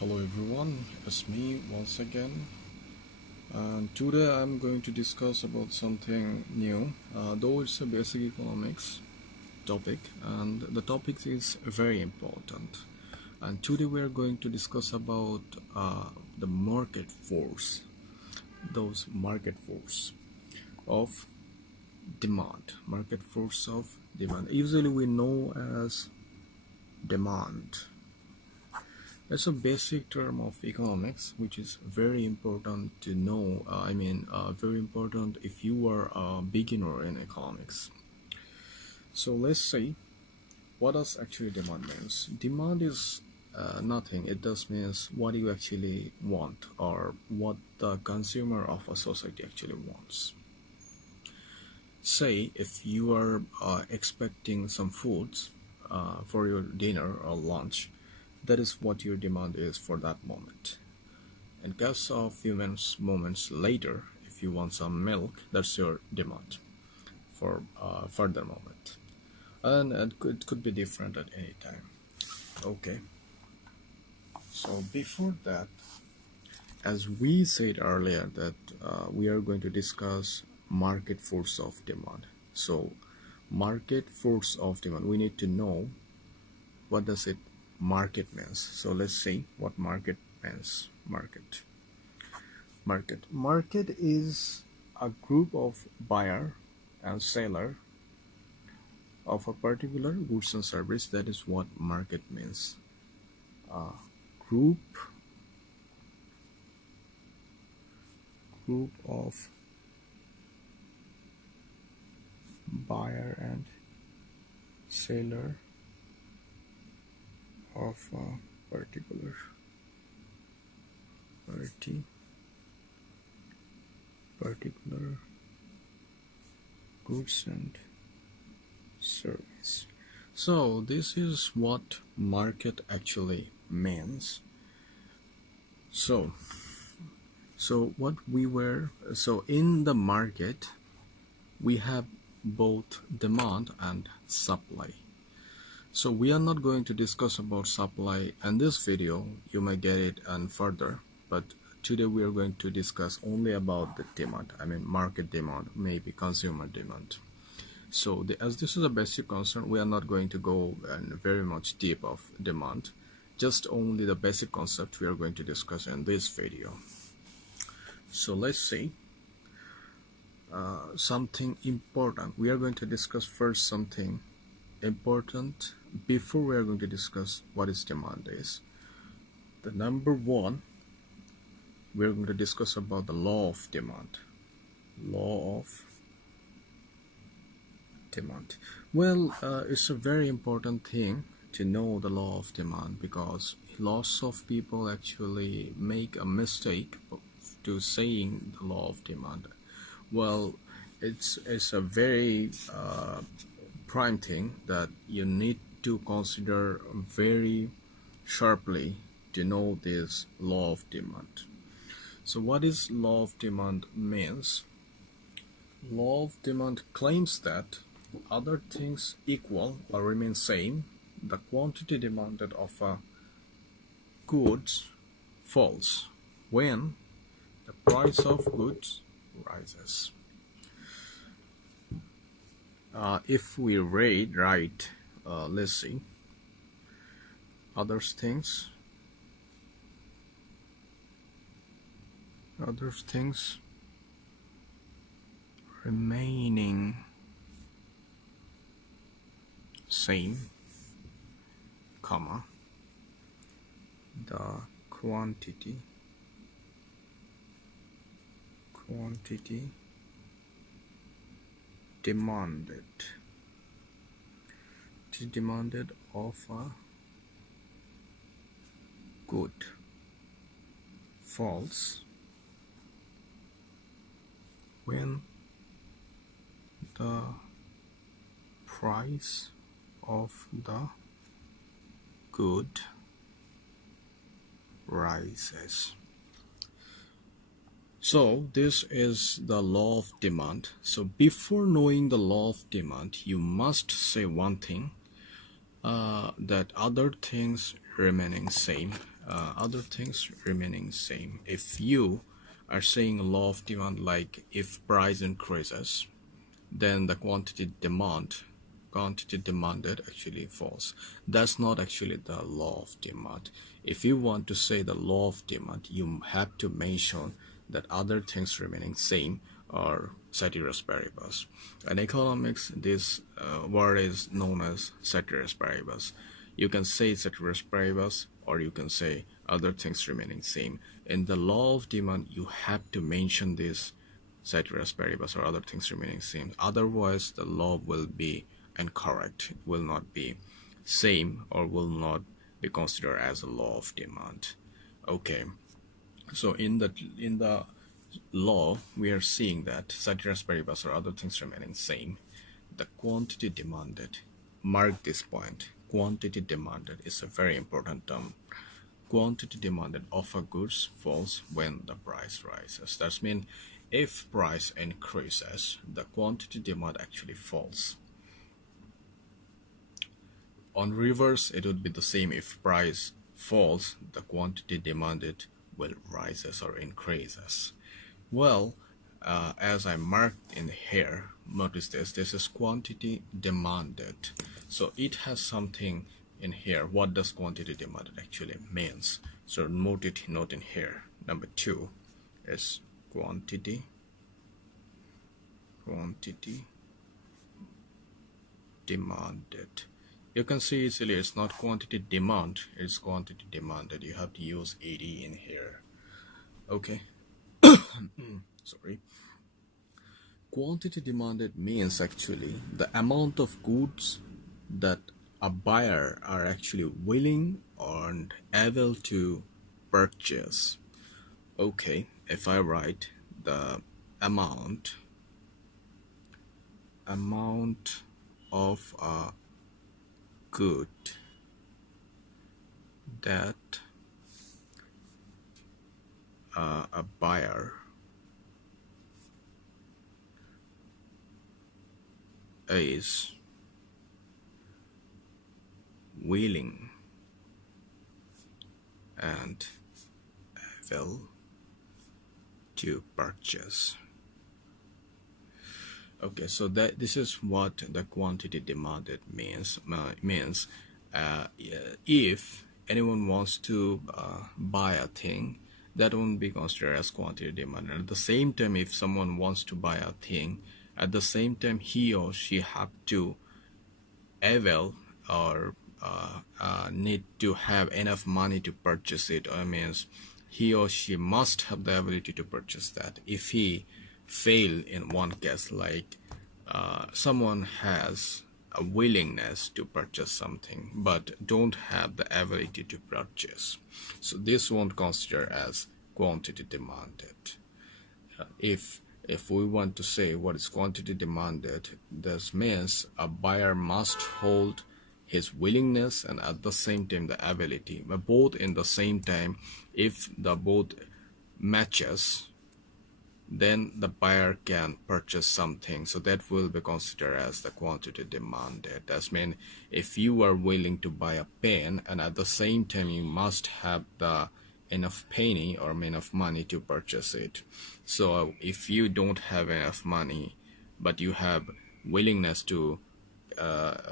Hello everyone, it's me once again, and today I'm going to discuss about something new, though it's a basic economics topic, and the topic is very important. And today we are going to discuss about the market force of market force of demand. Usually we know as demand. It's a basic term of economics, which is very important to know. Very important if you are a beginner in economics. So let's say, what does actually demand means? Demand is nothing. It just means what you actually want or what the consumer of a society actually wants. Say if you are expecting some foods for your dinner or lunch, that is what your demand is for that moment. In case of few moments later, if you want some milk, that's your demand for further moment, and it could be different at any time. Okay, so before that, as we said earlier, that we are going to discuss market force of demand. So market force of demand, we need to know what does it market means. So let's see what market means. Market is a group of buyer and seller of a particular goods and service. That is what market means. Group of buyer and seller of a particular goods and service. So this is what market actually means. So in the market we have both demand and supply. So we are not going to discuss about supply in this video. You may get it and further, but today we are going to discuss only about the demand. Market demand, maybe consumer demand. So as this is a basic concern, we are not going to go very much deep of demand. Just only the basic concept we are going to discuss in this video. So let's see something important. We are going to discuss first something important before we are going to discuss what is demand is. The number one, we are going to discuss about the law of demand. Well, it's a very important thing to know the law of demand, because lots of people actually make a mistake to saying the law of demand. Well, it's a very prime thing that you need to consider very sharply to know this law of demand. So what is law of demand means? Law of demand claims that other things equal or remain same, the quantity demanded of a goods falls when the price of goods rises. If we write, let's see, other things remaining same, comma, the quantity demanded of a good falls when the price of the good rises. So this is the law of demand. So before knowing the law of demand, you must say one thing, that other things remaining same, other things remaining same. If you are saying law of demand, like if price increases, then the quantity demanded actually falls. That's not actually the law of demand. If you want to say the law of demand, you have to mention that other things remaining same or ceteris paribus. In economics, this word is known as ceteris paribus. You can say ceteris paribus, or you can say other things remaining same. In the law of demand, you have to mention this ceteris paribus or other things remaining same. Otherwise, the law will be incorrect. It will not be same, or will not be considered as a law of demand. Okay. So in the law, we are seeing that ceteris paribus or other things remaining same. The quantity demanded. Mark this point. Quantity demanded is a very important term. Quantity demanded of a goods falls when the price rises. That means if price increases, the quantity demand actually falls. On reverse, it would be the same. If price falls, the quantity demanded will rises or increases. Well, as I marked in here, notice this is quantity demanded. So it has something in here. What does quantity demanded actually means? So note in here. Number 2 is quantity demanded. You can see easily it's not quantity demand, it's quantity demanded. You have to use AD in here. Okay. Sorry. Quantity demanded means actually the amount of goods that a buyer are actually willing and able to purchase. Okay, if I write the amount of a good that a buyer is willing and able to purchase. Okay, so this is what the quantity demanded means. If anyone wants to buy a thing, that won't be considered as quantity demanded. At the same time, if someone wants to buy a thing, at the same time he or she have to able or need to have enough money to purchase it, or means he or she must have the ability to purchase that. If he fail in one case, like someone has a willingness to purchase something but don't have the ability to purchase, so this won't consider as quantity demanded. If we want to say what is quantity demanded, this means a buyer must hold his willingness and at the same time the ability, but both in the same time. If the both matches, then the buyer can purchase something, so that will be considered as the quantity demanded. That means if you are willing to buy a pen and at the same time you must have the enough penny or enough money to purchase it. So if you don't have enough money but you have willingness to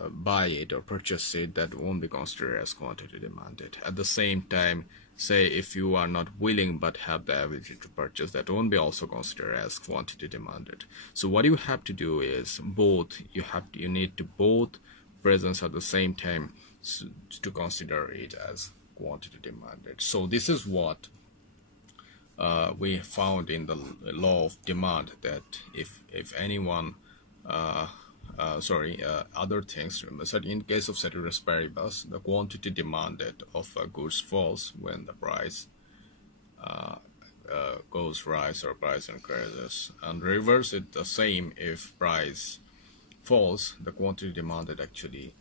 buy it or purchase it, that won't be considered as quantity demanded. At the same time, say if you are not willing but have the ability to purchase, that won't be also considered as quantity demanded. So what you have to do is both. You need to both presence at the same time to consider it as quantity demanded. So this is what we found in the law of demand, that if anyone other things. In case of ceteris paribus, the quantity demanded of goods falls when the price goes rise or price increases, and reverse it the same. If price falls, the quantity demanded actually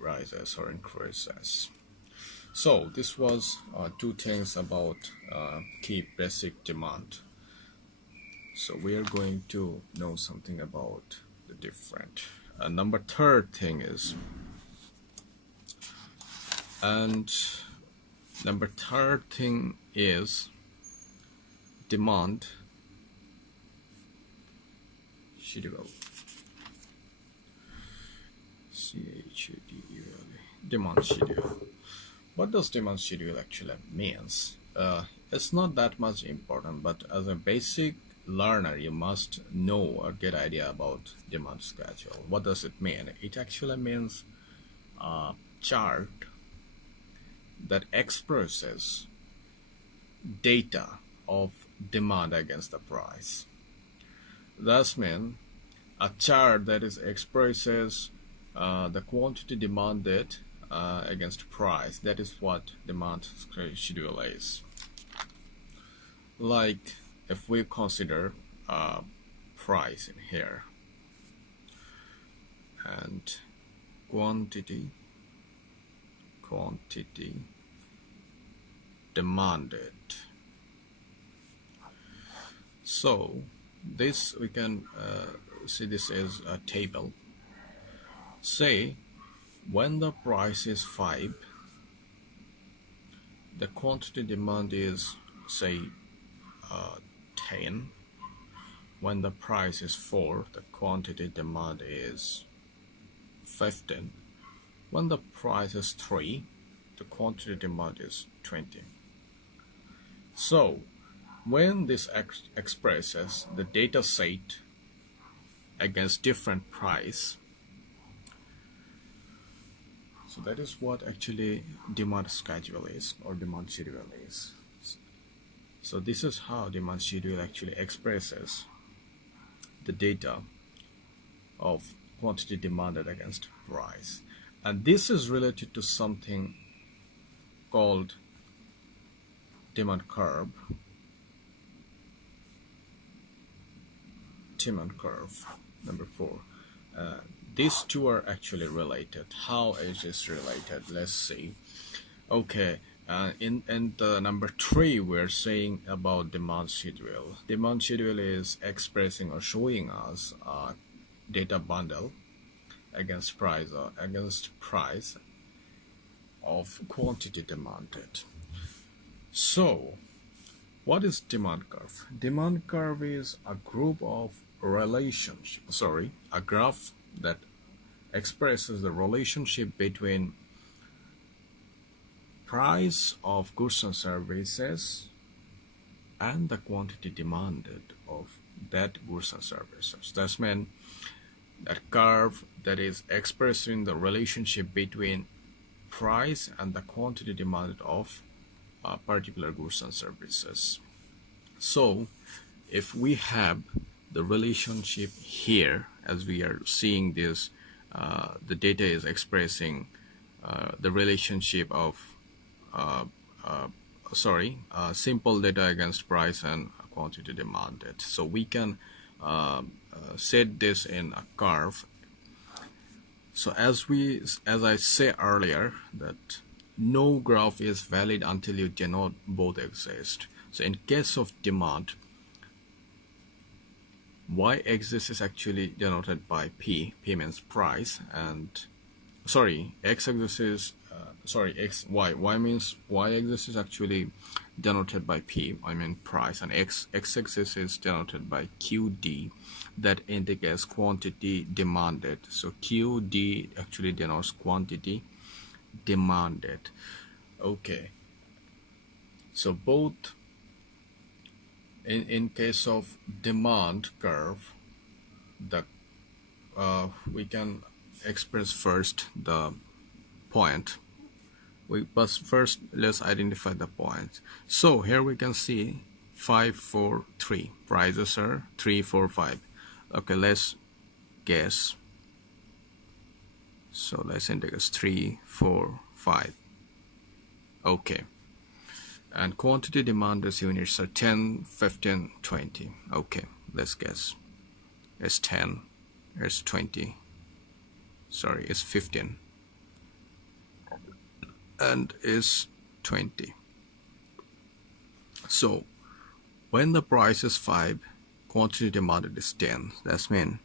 rises or increases. So this was two things about key basic demand. So we are going to know something about the different. Number third thing is, and Number third thing is demand schedule. Demand schedule. What does demand schedule actually means? It's not that much important, but as a basic learner, you must know or get idea about demand schedule. What does it mean? It actually means a chart that expresses data of demand against the price. Thus mean a chart that is expresses the quantity demanded against price. That is what demand schedule is. Like if we consider price in here and quantity demanded. So this we can see this as a table. Say when the price is 5, the quantity demand is say 10. When the price is 4, the quantity demand is 15. When the price is 3, the quantity demand is 20. So when this expresses the data set against different price, so that is what actually demand schedule is, or demand schedule is. So this is how demand schedule actually expresses the data of quantity demanded against price. And this is related to something called demand curve. Demand curve, number 4. These two are actually related. How is this related? Let's see. Okay, in the number 3, we're saying about demand schedule. Demand schedule is expressing or showing us a data bundle against price of quantity demanded. So what is demand curve? Demand curve is a group of relationships, a graph that expresses the relationship between price of goods and services and the quantity demanded of that goods and services. That's mean that curve that is expressing the relationship between price and the quantity demanded of particular goods and services. So if we have the relationship here, as we are seeing this, the data is expressing the relationship of simple data against price and quantity demanded. So we can set this in a curve. So as I say earlier, that no graph is valid until you denote both exist. So in case of demand, y-axis is actually denoted by P. P means price, and x-axis is y means y-axis is actually denoted by P, I mean price, and x-axis is denoted by QD, that indicates quantity demanded. So QD actually denotes quantity demanded. Okay, so both in case of demand curve, the we can express first the point. But first let's identify the points. So here we can see 5, 4, 3. Prices are 3, 4, 5. Okay, let's guess. So let's indicate 3, 4, 5. Okay, and quantity demanded units are 10, 15, 20. Okay, let's guess. It's 10, it's 20, it's 15, and is 20. So when the price is 5, quantity demanded is 10. That's mean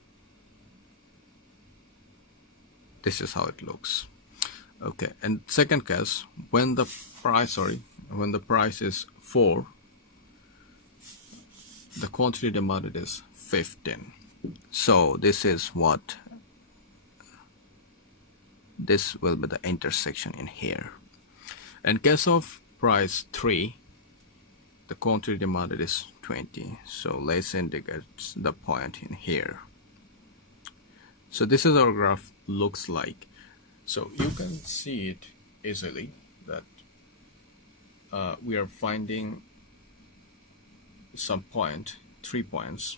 this is how it looks. Okay, and second case, when the price is 4, the quantity demanded is 15. So this will be the intersection in here. In case of price 3, the quantity demanded is 20. So let's indicate the point in here. So this is our graph looks like. So you can see it easily that we are finding some 3 points,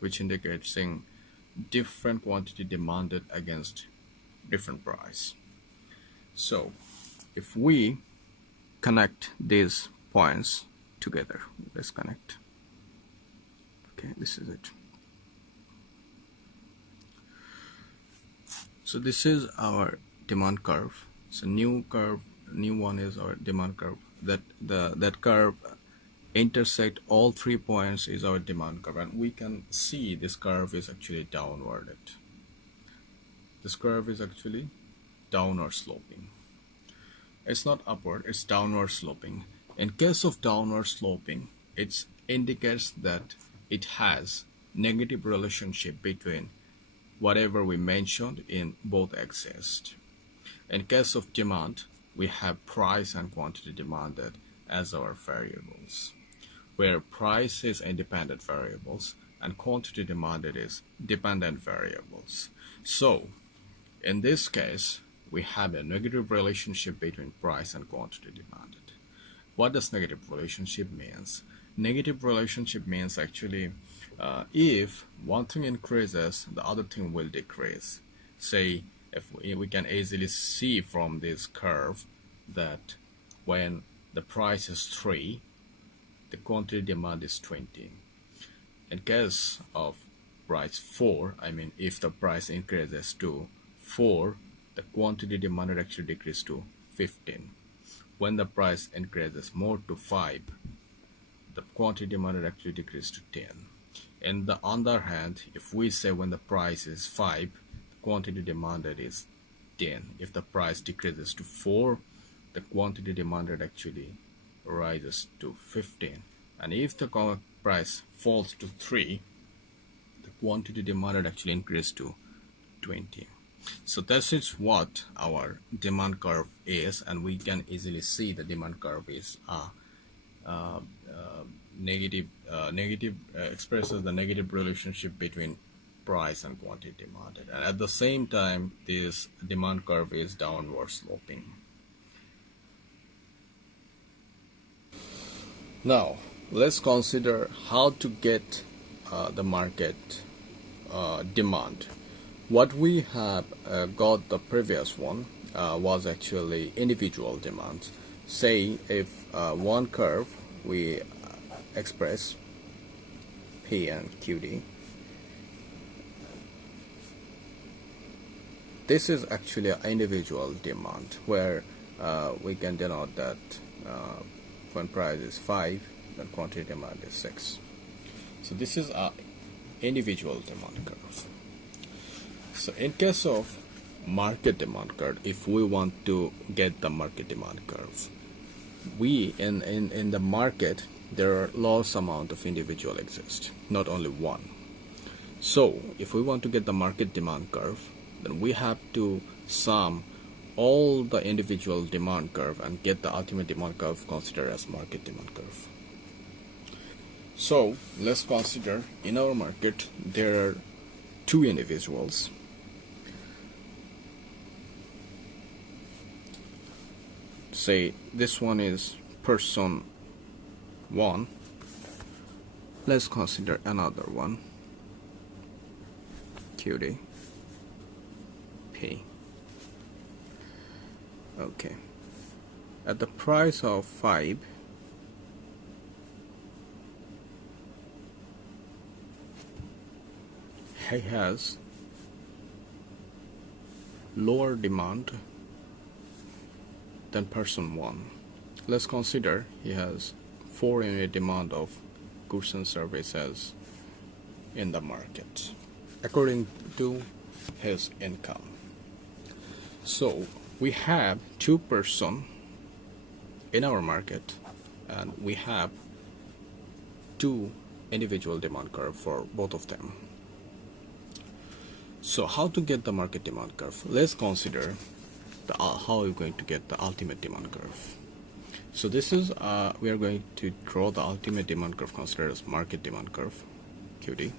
which indicates saying different quantity demanded against different price. So if we connect these points together, let's connect. Okay, this is it. So this is our demand curve. So new one is our demand curve. That curve intersect all 3 points is our demand curve, and we can see this curve is actually downwarded. This curve is actually downward sloping. It's not upward, it's downward sloping. In case of downward sloping, it indicates that it has negative relationship between whatever we mentioned in both axes. In case of demand, we have price and quantity demanded as our variables, where price is independent variables and quantity demanded is dependent variables. So in this case, we have a negative relationship between price and quantity demanded. What does negative relationship means? Negative relationship means actually if one thing increases, the other thing will decrease. Say, if we can easily see from this curve that when the price is 3, the quantity demand is 20. In case of price 4, I mean if the price increases to 4, the quantity demanded actually decreases to 15. When the price increases more to 5, the quantity demanded actually decreases to 10. And the other hand, if we say when the price is 5, the quantity demanded is 10. If the price decreases to 4, the quantity demanded actually rises to 15. And if the price falls to 3, the quantity demanded actually increases to 20. So this is what our demand curve is, and we can easily see the demand curve is negative expresses the negative relationship between price and quantity demanded, and at the same time this demand curve is downward sloping. Now let's consider how to get the market demand. What we have got the previous one was actually individual demand. Say if one curve we express P and QD. This is actually an individual demand where we can denote that when price is 5, then quantity demand is 6. So this is an individual demand curve. So in case of market demand curve, if we want to get the market demand curve, we in the market there are large amount of individual exist, not only one. So if we want to get the market demand curve, then we have to sum all the individual demand curve and get the ultimate demand curve considered as market demand curve. So let's consider in our market there are 2 individuals. Say this one is person 1. Let's consider another one, QD P. Okay, at the price of 5, he has lower demand than person 1. Let's consider he has 4 unit demand of goods and services in the market according to his income. So we have two person in our market, and we have two individual demand curve for both of them. So how to get the market demand curve? Let's consider how we're going to get the ultimate demand curve. So this is we are going to draw the ultimate demand curve considered as market demand curve, QD.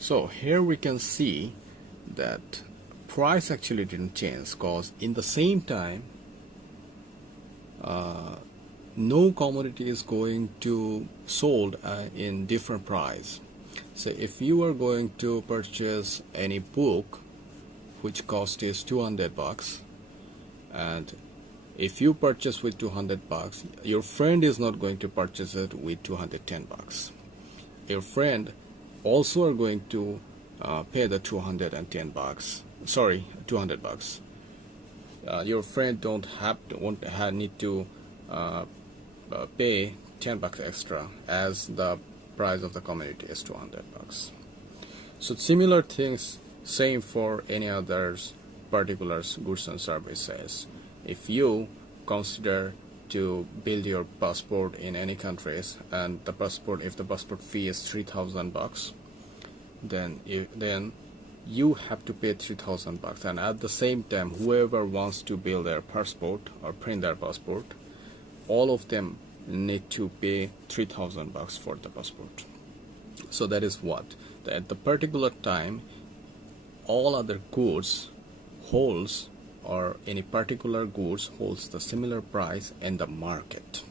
So here we can see that price actually didn't change, because in the same time no commodity is going to sold in different price. So if you are going to purchase any book which cost is $200, and if you purchase with $200, your friend is not going to purchase it with $210. Your friend also are going to pay the $210. Sorry, $200. Your friend won't need to pay $10 extra, as the price of the commodity is $200. So similar things, same for any others particular goods and services. If you consider to build your passport in any countries, and if the passport fee is $3,000, then you have to pay $3,000, and at the same time whoever wants to build their passport or print their passport, all of them need to pay $3,000 for the passport. So that is what, at the particular time all other goods holds, or any particular goods holds the similar price in the market.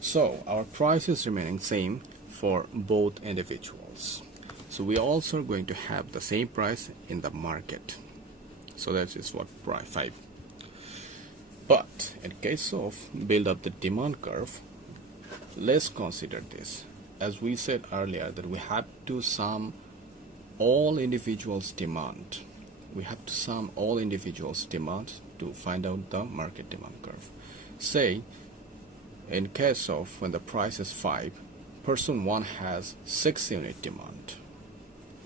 So our price is remaining same for both individuals. So we also are going to have the same price in the market. So that is what price 5. But in case of build up the demand curve, let's consider this. As we said earlier, that we have to sum all individuals' demand. We have to sum all individuals' demand to find out the market demand curve. Say, in case of when the price is 5, person 1 has 6 unit demand.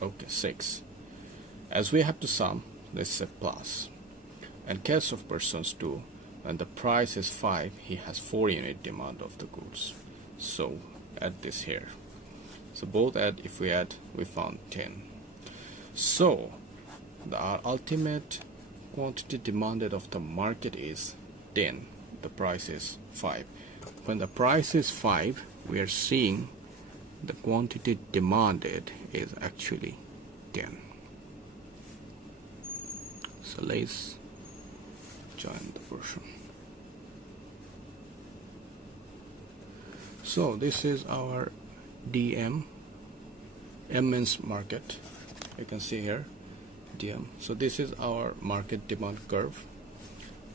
Okay, 6. As we have to sum, let's say plus. In case of persons 2, when the price is 5, he has 4 unit demand of the goods. So add this here. So both add, if we add, we found 10. So the ultimate quantity demanded of the market is 10. The price is 5. When the price is 5, we are seeing the quantity demanded is actually 10. So let's join the version. So this is our DM. M means market. You can see here DM. So this is our market demand curve,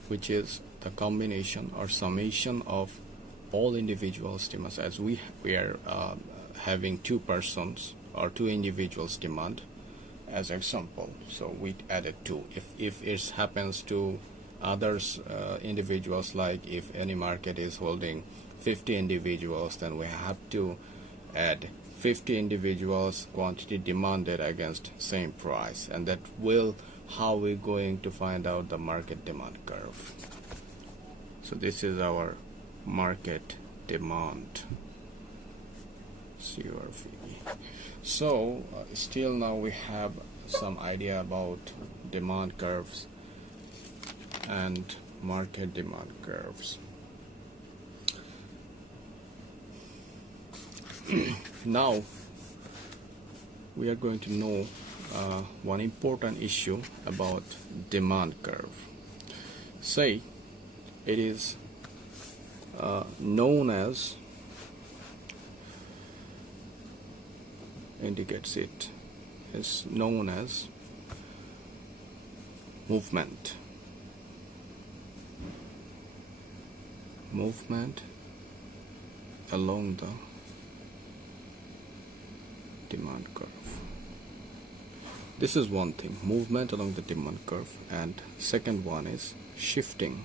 which is the combination or summation of all individuals demands. As we are having 2 persons or 2 individuals demand as example, so we added 2. If it happens to others individuals, like if any market is holding 50 individuals, then we have to add 50 individuals quantity demanded against same price, and that will how we're going to find out the market demand curve. So this is our market demand CRV. So still now we have some idea about demand curves and market demand curves. Now we are going to know one important issue about demand curve. Say it is known as, indicates it is known as movement along the demand curve. This is one thing, movement along the demand curve, and second one is shifting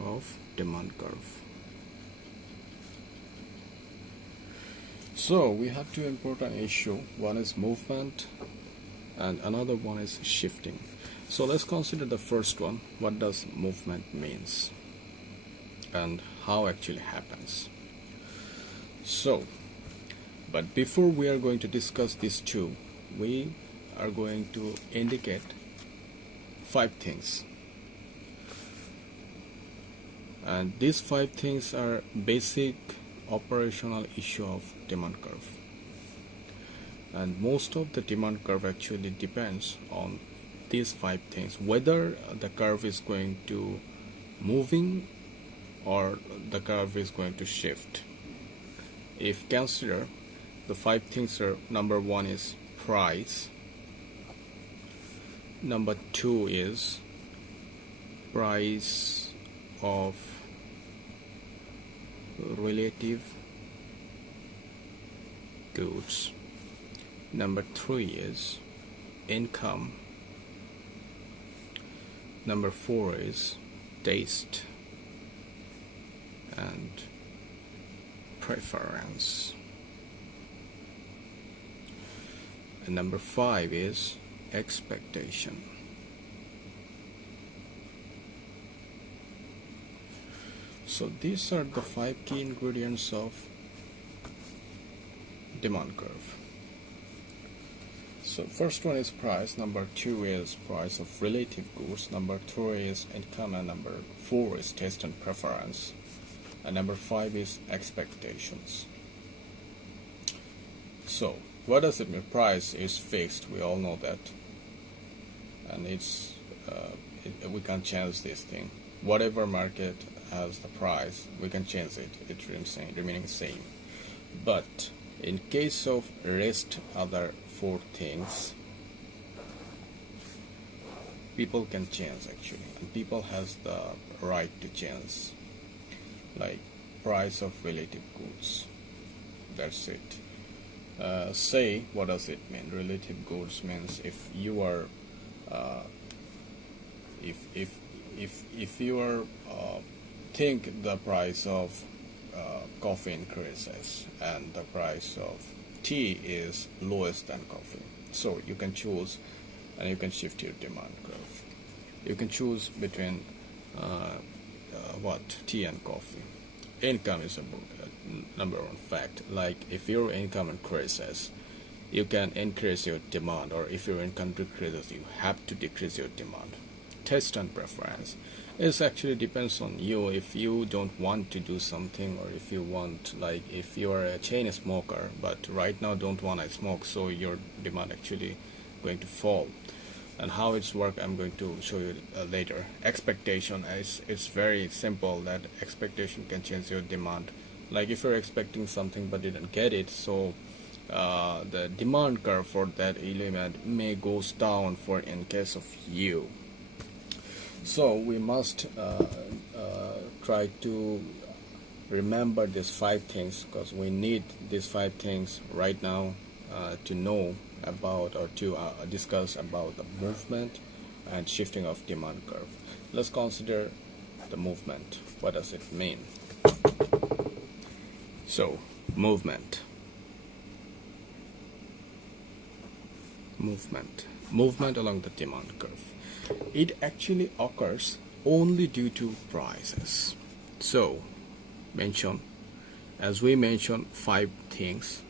of demand curve. So we have 2 important issues. One is movement and another one is shifting. So let's consider the first one. What does movement means and how actually happens? So, but before we are going to discuss these two, we are going to indicate 5 things. And these 5 things are basic operational issue of demand curve. And most of the demand curve actually depends on these 5 things, whether the curve is going to moving or the curve is going to shift. If consider the 5 things are, number 1 is price, number 2 is price of relative goods, number 3 is income, number 4 is taste and preference, and number 5 is expectation. So these are the 5 key ingredients of demand curve. So first one is price, number 2 is price of relative goods, number 3 is income, and number 4 is taste and preference, and number 5 is expectations. So what does it mean? Price is fixed, we all know that, and it's we can't change this thing. Whatever market has the price, we can change it. It remaining same. But in case of rest other 4 things, people can change actually, and people has the right to change. Like price of relative goods. That's it. Say, what does it mean? Relative goods means if you are if you are think the price of coffee increases and the price of tea is lowest than coffee, so you can choose and you can shift your demand curve. You can choose between tea and coffee. Income is a number 1 fact. Like if your income increases, you can increase your demand, or if your income decreases, you have to decrease your demand. Taste and preference is actually depends on you. If you don't want to do something, or if you want, like if you are a chain smoker but right now don't want to smoke, so your demand actually going to fall. And how it's work, I'm going to show you later. Expectation is, it's very simple, that expectation can change your demand. Like if you're expecting something but didn't get it, so the demand curve for that element may goes down for in case of you. So we must try to remember these 5 things, because we need these 5 things right now to know about, or to discuss about the movement and shifting of demand curve. Let's consider the movement. What does it mean? So movement along the demand curve, it actually occurs only due to prices. So as we mentioned 5 things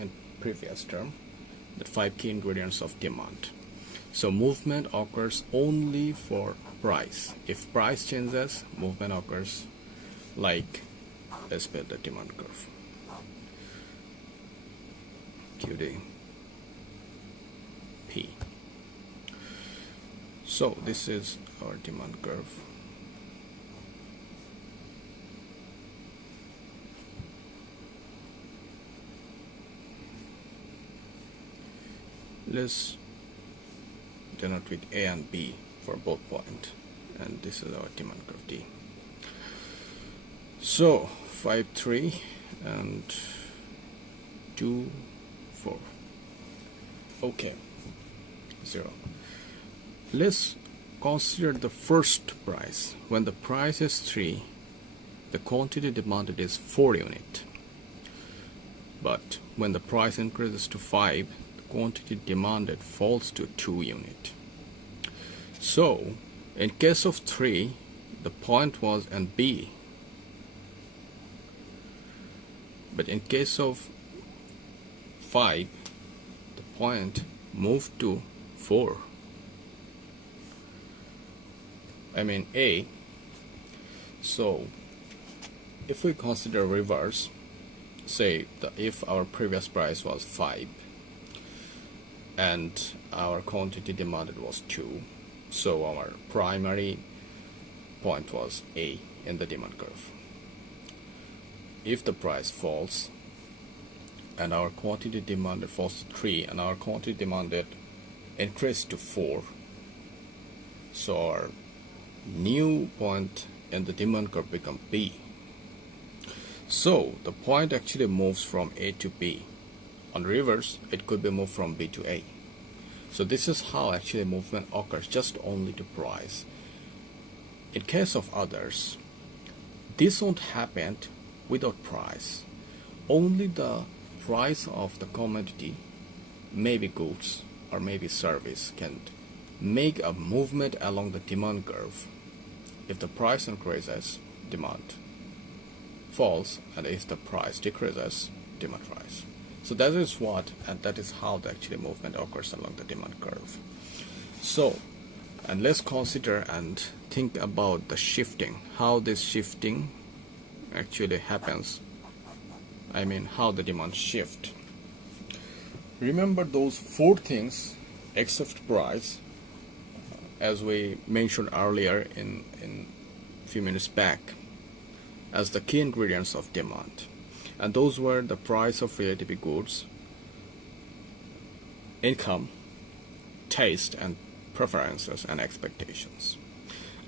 in previous term, the 5 key ingredients of demand. So movement occurs only for price. If price changes, movement occurs. Like let's build the demand curve. QD P. So this is our demand curve. Let's denote with A and B for both points, and this is our demand curve D. So 5, 3 and 2, 4. Okay, 0. Let's consider the first price. When the price is 3, the quantity demanded is 4 units. But when the price increases to 5, the quantity demanded falls to 2 units. So in case of 3, the point was in B, but in case of 5, the point moved to 4. I mean A. So if we consider reverse, say if our previous price was 5 and our quantity demanded was 2, so our primary point was A in the demand curve. If the price falls and our quantity demanded falls to 3 and our quantity demanded increased to 4, so our new point in the demand curve becomes B. So the point actually moves from A to B. On reverse, it could be moved from B to A. So this is how actually movement occurs, just only to price. In case of others, this won't happen without price. Only the price of the commodity, maybe goods or maybe service, can make a movement along the demand curve. If the price increases, demand falls, and if the price decreases, demand rises. So that is what, and that is how the actually movement occurs along the demand curve. So, and let's consider and think about the shifting, how this shifting actually happens. I mean, how the demand shift. Remember those 4 things except price, as we mentioned earlier in a few minutes back, as the key ingredients of demand. And those were the price of relative goods, income, taste, and preferences and expectations.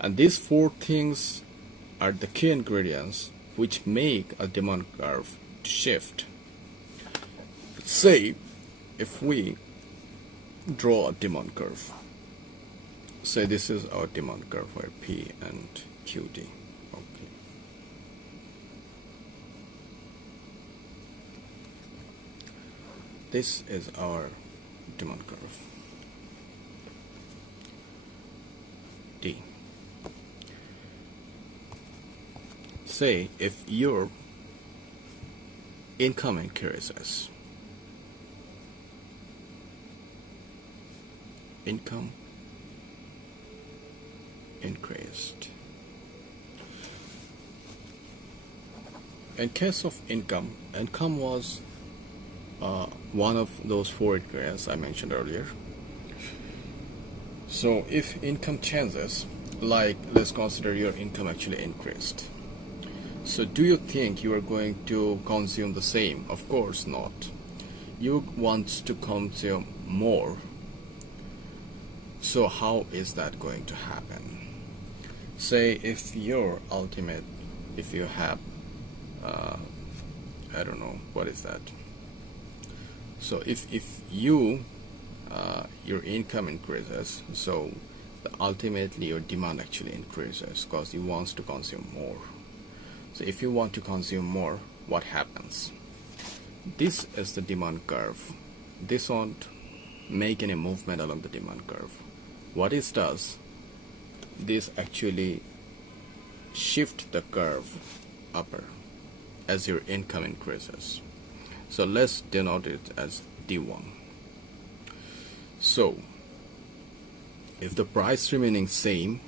And these 4 things are the key ingredients which make a demand curve shift. Say if we draw a demand curve, say this is our demand curve where P and QD. Okay. This is our demand curve D. Say if your income increases, income increased. In case of income was one of those 4 ingredients I mentioned earlier. So if income changes, like let's consider your income actually increased. So do you think you are going to consume the same? Of course not. You want to consume more. So how is that going to happen? Say if your ultimate, if you have I don't know, what is that? So if you your income increases, so ultimately your demand actually increases because you want to consume more. So if you want to consume more, what happens? This is the demand curve. This won't make any movement along the demand curve. What it does, this actually shift the curve upper as your income increases. So let's denote it as D1. So if the price remaining same,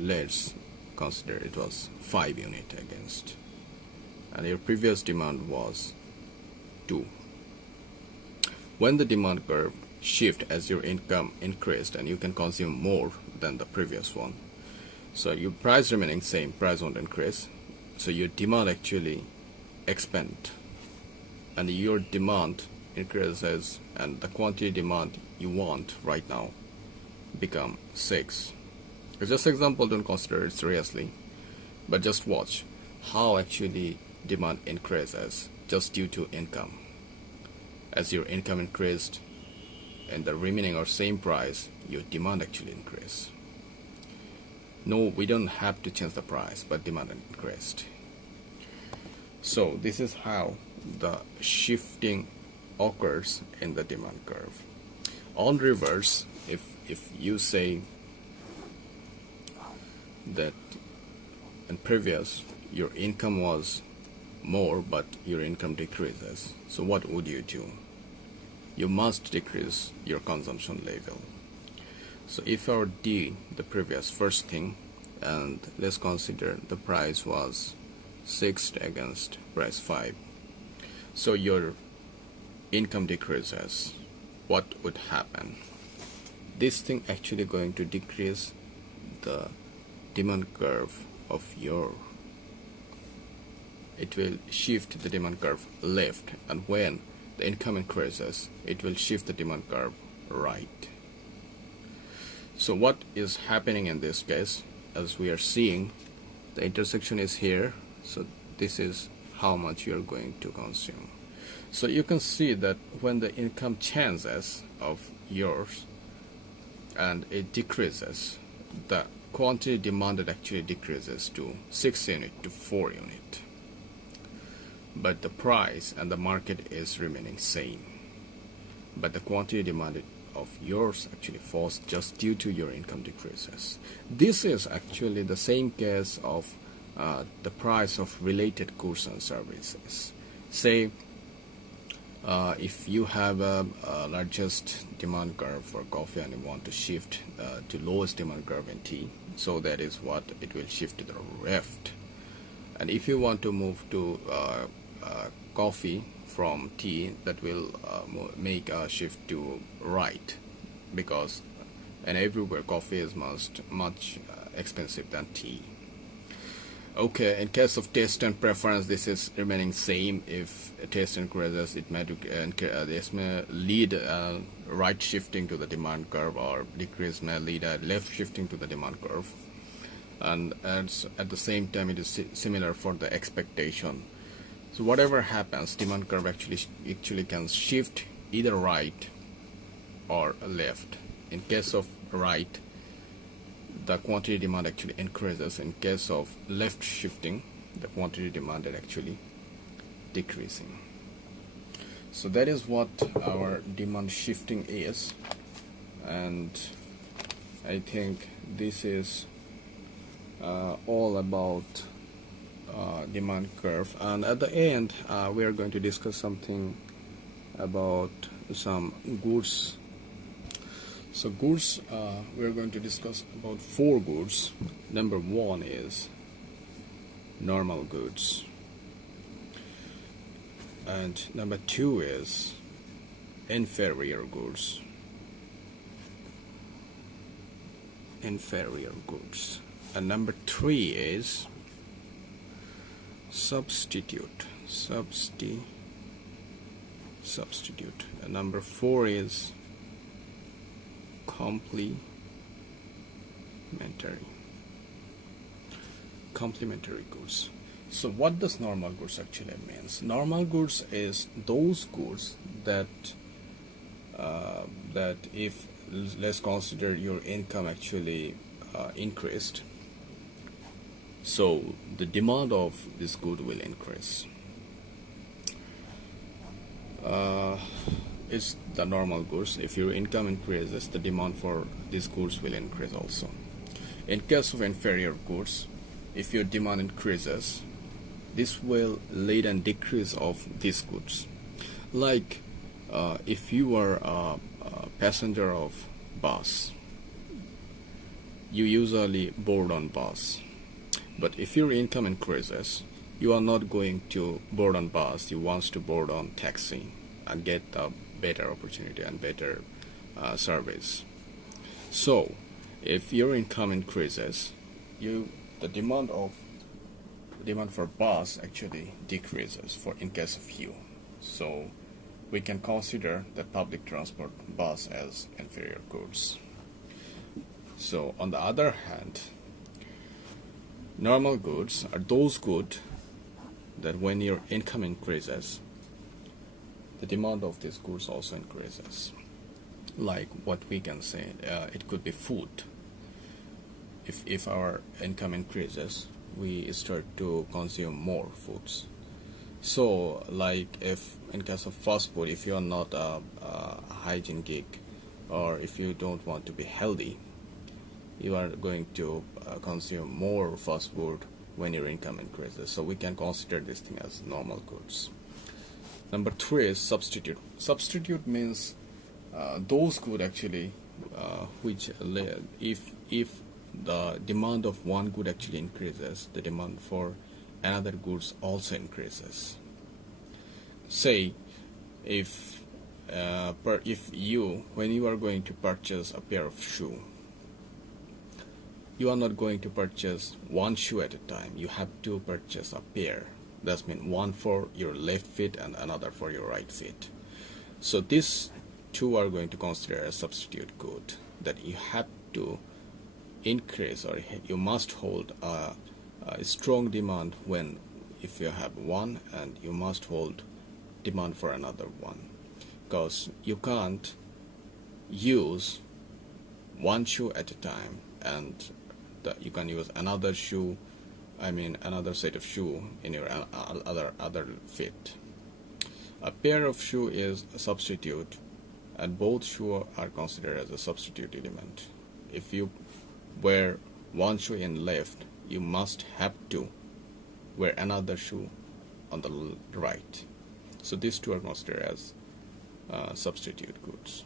let's consider it was 5 units against, and your previous demand was 2. When the demand curve shift as your income increased and you can consume more than the previous one, so your price remaining same, price won't increase, so your demand actually expand, and your demand increases, and the quantity demand you want right now become 6. It's just example, don't consider it seriously, but just watch how actually demand increases just due to income. As your income increased and the remaining or same price, your demand actually increased. No, we don't have to change the price, but demand increased. So this is how the shifting occurs in the demand curve. On reverse, if you say that in previous your income was more but your income decreases, so what would you do? You must decrease your consumption level. So if our D, the previous first thing, and let's consider the price was 6 against price 5, so your income decreases, what would happen? This thing actually going to decrease the demand curve of your, it will shift the demand curve left, and when the income increases, it will shift the demand curve right. So what is happening in this case, as we are seeing, the intersection is here, so this is how much you are going to consume. So you can see that when the income changes of yours and it decreases, the quantity demanded actually decreases to 6 unit to 4 unit, but the price and the market is remaining same, but the quantity demanded of yours actually falls just due to your income decreases. This is actually the same case of the price of related goods and services. Say if you have a largest demand curve for coffee and you want to shift to lowest demand curve in tea, so that is what it will shift to the left. And if you want to move to coffee from tea, that will make a shift to right, because and everywhere coffee is much expensive than tea. Okay, in case of taste and preference, this is remaining same. If taste increases, it may this may lead right shifting to the demand curve, or decrease may lead left shifting to the demand curve. And at the same time, it is similar for the expectation. So whatever happens, demand curve actually can shift either right or left. In case of right, the quantity demand actually increases. In case of left shifting, the quantity demanded actually decreasing. So that is what our demand shifting is, and I think this is all about demand curve. And at the end, we are going to discuss something about some goods. So goods, we are going to discuss about 4 goods. Number 1 is normal goods, and number 2 is inferior goods. And number 3 is substitute. And number 4 is complementary goods. So what does normal goods actually means? Normal goods is those goods that if, let's consider, your income actually increased, so the demand of this good will increase. Is the normal goods. If your income increases, the demand for these goods will increase also. In case of inferior goods, if your demand increases, this will lead and decrease of these goods. Like if you are a passenger of bus, you usually board on bus, but if your income increases, you are not going to board on bus, you want to board on taxi and get a better opportunity and better service. So if your income increases, the demand for bus actually decreases in case of you. So we can consider the public transport bus as inferior goods. So on the other hand, normal goods are those goods that when your income increases, the demand of these goods also increases. Like what we can say, it could be food. If our income increases, we start to consume more foods. So like if in case of fast food, if you are not a hygiene geek, or if you don't want to be healthy, you are going to consume more fast food when your income increases. So we can consider this thing as normal goods. Number 3 is substitute. Substitute means those good actually which if the demand of one good actually increases, the demand for another goods also increases. Say if when you are going to purchase a pair of shoe, you are not going to purchase one shoe at a time. You have to purchase a pair. That means one for your left feet and another for your right feet. So these two are going to consider a substitute good, that you have to increase, or you must hold a strong demand when if you have one, and you must hold demand for another one, because you can't use one shoe at a time and you can use another shoe, another set of shoe in your other feet. A pair of shoe is a substitute, and both shoe are considered as a substitute element. If you wear one shoe in left, you must have to wear another shoe on the right. So these two are considered as substitute goods.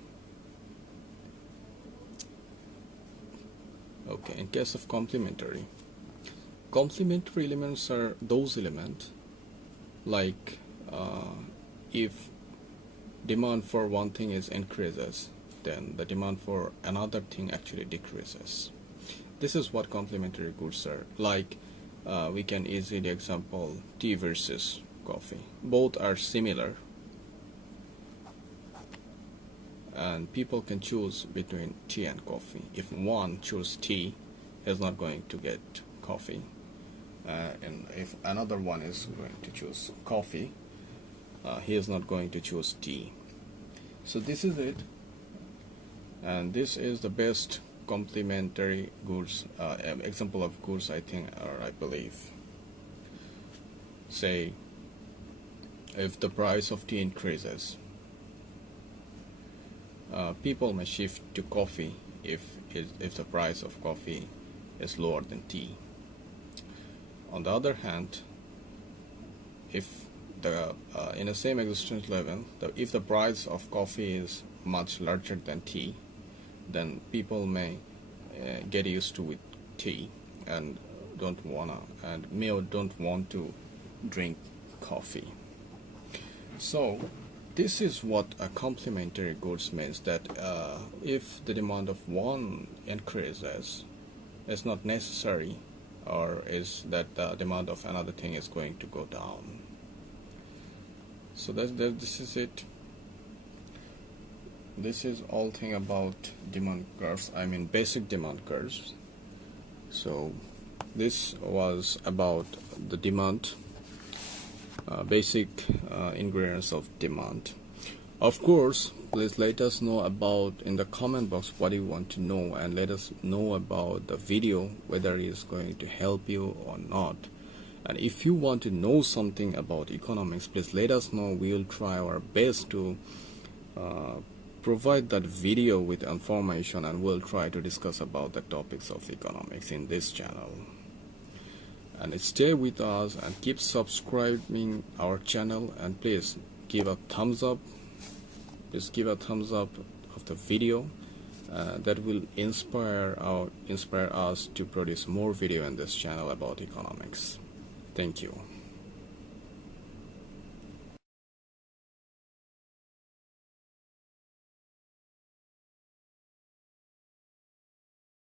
Okay, in case of complementary elements are those elements like if demand for one thing is increases, then the demand for another thing actually decreases. This is what complementary goods are. Like we can easily example tea versus coffee. Both are similar, and people can choose between tea and coffee. If one chooses tea, he is not going to get coffee, and if another one is going to choose coffee, he is not going to choose tea. So this is it, and this is the best complementary goods example of goods, I think, or I believe. Say if the price of tea increases, people may shift to coffee if the price of coffee is lower than tea. On the other hand, if the in the same existence level, if the price of coffee is much larger than tea, then people may get used to with tea and don't want to drink coffee. So this is what a complementary goods means, that if the demand of one increases, it's not necessary, or is that the demand of another thing is going to go down. So this is it. This is all thing about demand curves, basic demand curves. So this was about the demand, basic ingredients of demand. Of course, please let us know about in the comment box what you want to know, and let us know about the video whether it is going to help you or not. And if you want to know something about economics, please let us know. We will try our best to provide that video with information, and we'll try to discuss about the topics of economics in this channel. And stay with us and keep subscribing our channel, and please give a thumbs up. Please give a thumbs up of the video. That will inspire us to produce more video in this channel about economics. Thank you.